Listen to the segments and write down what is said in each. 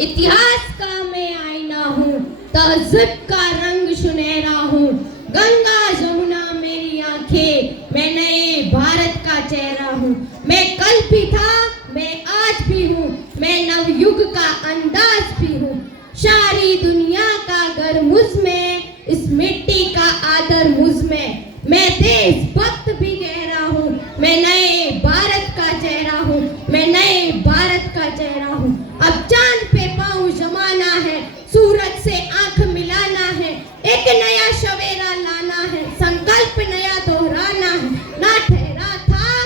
इतिहास का मैं आईना हूँ, तहज़्ज़ुब का रंग सुनहरा हूँ। गंगा जमुना मेरी आंखें, मैं नए भारत का चेहरा हूँ। मैं कल भी था, मैं आज भी हूँ, मैं नवयुग का अंदाज भी हूँ। सारी दुनिया का घर मुझ में, इस मिट्टी का आदर मुझ में। मैं देशभक्त भी गहरा हूँ, मैं नए भारत का चेहरा हूँ, मैं नए भारत का चेहरा हूँ। अब चांद पे पाँव जमाना है, सूरज से आंख मिलाना है, एक नया सवेरा लाना है, संकल्प नया दोहराना है। ना ठहरा था,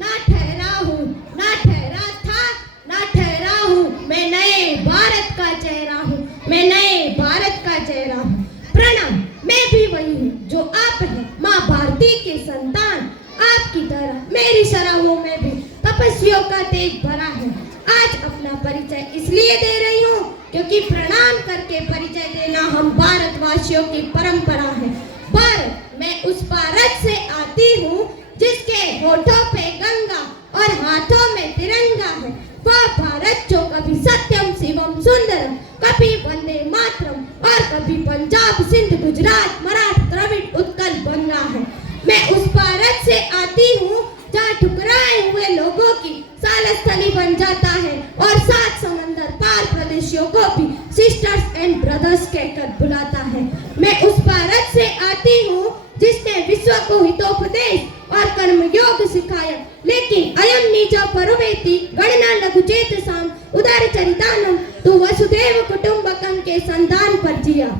ना ठहरा हूँ, ना ठहरा था, ना ठहरा हूँ, मैं नए भारत का चेहरा हूँ, मैं नए भारत का चेहरा हूँ। प्रणाम, मैं भी वही हूँ जो आप हैं, माँ भारती के संतान। आपकी तरह मेरी शराबों में भी तपस्वियों का तेज भरा है। आज अपना परिचय इसलिए दे रही हूँ क्योंकि प्रणाम करके परिचय देना हम भारतवासियों की परंपरा है। भारत, मैं उस भारत से आती हूँ जिसके होठों पे गंगा और हाथों में तिरंगा है। वह भारत जो कभी सत्यम शिवम सुंदरम, कभी वंदे मातरम और कभी पंजाब सिंध गुजरात मराठा द्रविड़ उत्कल बंगा है। मैं उस भारत से आती हूँ जहाँ ठुकराए हुए लोगों की सालस्थली बन जाता है और सात समंदर पार प्रदेशियों को भी सिस्टर्स एंड ब्रदर्स कहकर बुलाता है। मैं उस भारत से आती हूँ जिसने विश्व को हितोपदेश और कर्मयोग सिखाया, लेकिन अयम नीच परुवेति गणना लघुचेत साम उदार चरितानम तू वसुदेव कुटुंबकम के संधान पर जिया।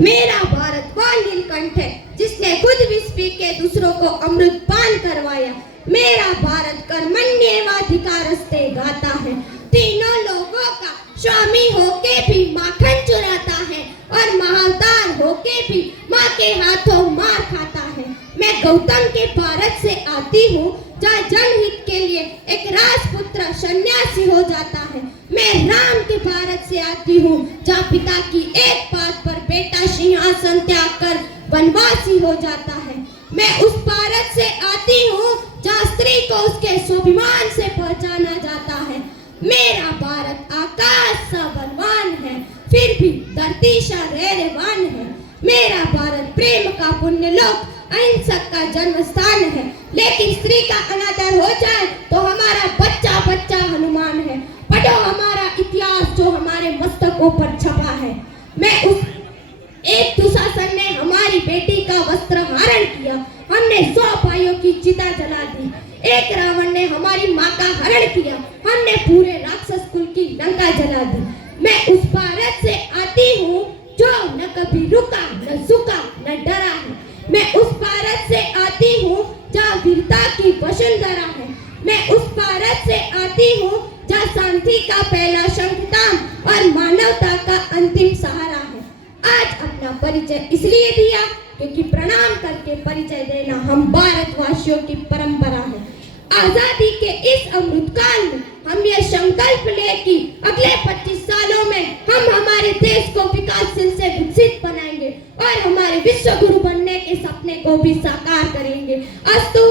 मेरा भारत वह नीलकंठ है जिसने खुद विष पी के दूसरों को अमृत पान करवाया। मेरा भारत कर्मण्येवाधिकारस्ते गाता है, तीनों लोगों का स्वामी होके भी माखन चुराता है और महाअवतार होके भी माँ के हाथों मार खाता है। मैं गौतम के भारत से आती हूँ जहाँ जनहित के लिए एक राजपुत्र सन्यासी हो जाता है। मैं राम के भारत से आती हूँ जहाँ पिता की एक बात पर बेटा सिंहासन त्याग कर वनवासी हो जाता है। मैं उस भारत से आती हूँ जहाँ स्त्री को उसके स्वाभिमान से पहचाना जाता है। मेरा भारत आकाश सा बलवान है, फिर भी धरती सा रेवान है। मेरा भारत प्रेम का पुण्य लोक, अहिंसक का जन्म स्थान है, लेकिन स्त्री का अनादर हो जाए तो हमारा बच्चा बच्चा हनुमान है। पढ़ो हमारा इतिहास जो हमारे मस्तकों पर छपा है। मैं उस एक दुशासन ने हमारी बेटी का वस्त्र हरण किया, हमने 100 भाइयों की चिता जला दी। एक रावण ने हमारी माँ का हरण किया, हमने पूरे राक्षस कुल की लंका जला दी। मैं उस भारत से आती हूँ जो न कभी रुका न झुका न डरा है। मैं उस भारत से आती हूँ जहाँ वीरता की वसुंधरा है। मैं उस भारत से आती हूँ जहाँ शांति का पहला शंखताम और मानवता का अंतिम सहारा है। आज अपना परिचय इसलिए दिया क्योंकि प्रणाम करके परिचय देना हम भारतवासियों की परंपरा है। आजादी के इस अमृतकाल में हम ये संकल्प ले कि अगले 25 सालों में हम हमारे देश को विकासशील से विकसित बनाएंगे और हमारे विश्व गुरु बनने के सपने को भी साकार करेंगे। अस्तु।